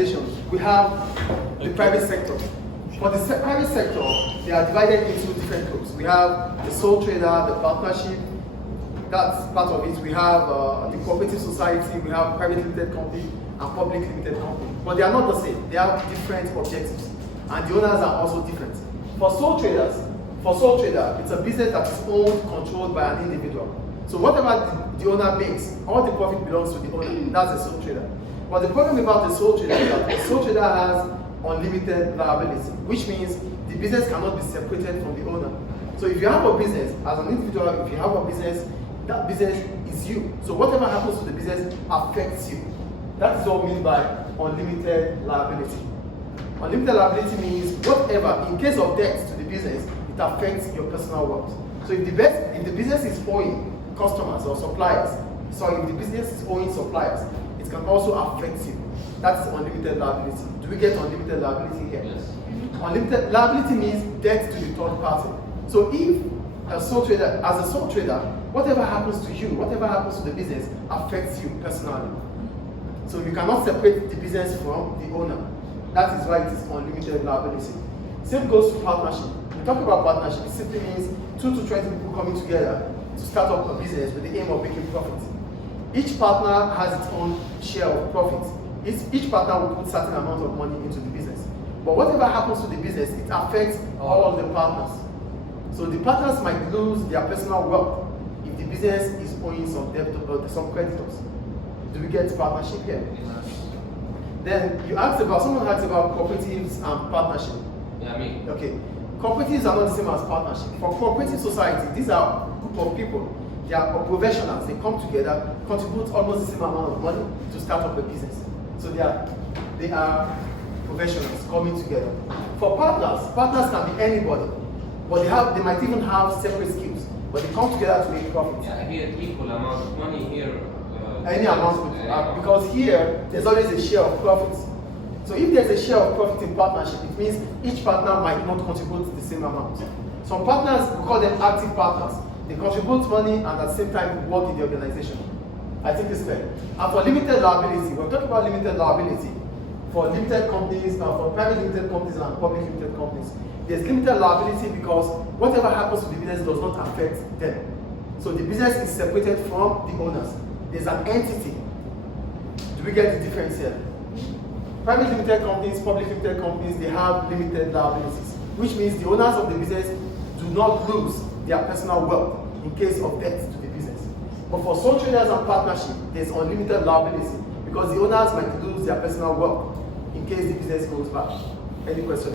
organizations, we have the private sector. For the private sector, they are divided into different groups. We have the sole trader, the partnership, that's part of it. We have the cooperative society, we have private limited company and public limited company. But they are not the same. They have different objectives. And the owners are also different. For sole trader, it's a business that is owned, controlled by an individual. So whatever the owner makes, all the profit belongs to the owner. That's the sole trader. But the problem about the sole trader is that the sole trader has unlimited liability, which means the business cannot be separated from the owner. So if you have a business, as an individual, if you have a business, that business is you. So whatever happens to the business affects you. That is what we mean by unlimited liability. Unlimited liability means whatever, in case of debt to the business, it affects your personal wealth. So if the business is owing customers or suppliers, if the business is owing suppliers, it can also affect you. That's unlimited liability. Do we get unlimited liability here? Yes. Unlimited liability means debt to the third party. So if as a sole trader, whatever happens to you, whatever happens to the business affects you personally. So you cannot separate the business from the owner. That is why it is unlimited liability. Same goes to partnership. When we talk about partnership, it simply means 2 to 20 people coming together to start up a business with the aim of making profit. Each partner has its own share of profit. Each partner will put certain amount of money into the business. But whatever happens to the business, it affects all of the partners. So the partners might lose their personal wealth if the business is owing some debt or some creditors. Do we get partnership here? Yes. Then someone asked about cooperatives and partnership. Yeah, me. Okay. Cooperatives are not the same as partnership. For cooperative society, these are a group of people. They are professionals. They come together, contribute almost the same amount of money to start up a business. So they are professionals coming together. For partners can be anybody, but they might even have separate skills, but they come together to make profit. Yeah, here equal amount of money here. Any amount, because here there's always a share of profits. So if there's a share of profit in partnership, it means each partner might not contribute the same amount. Some partners, we call them active partners. They contribute money and at the same time work in the organization. I think it's fair. And for limited liability, we're talking about limited liability for limited companies, for private limited companies and public limited companies. There's limited liability because whatever happens to the business does not affect them. So the business is separated from the owners. There's an entity. Do we get the difference here? Private limited companies, public limited companies, they have limited liabilities, which means the owners of the business do not lose their personal wealth in case of debt to the business. But for sole traders and partnership, there's unlimited liability because the owners might lose their personal wealth in case the business goes bad. Any questions?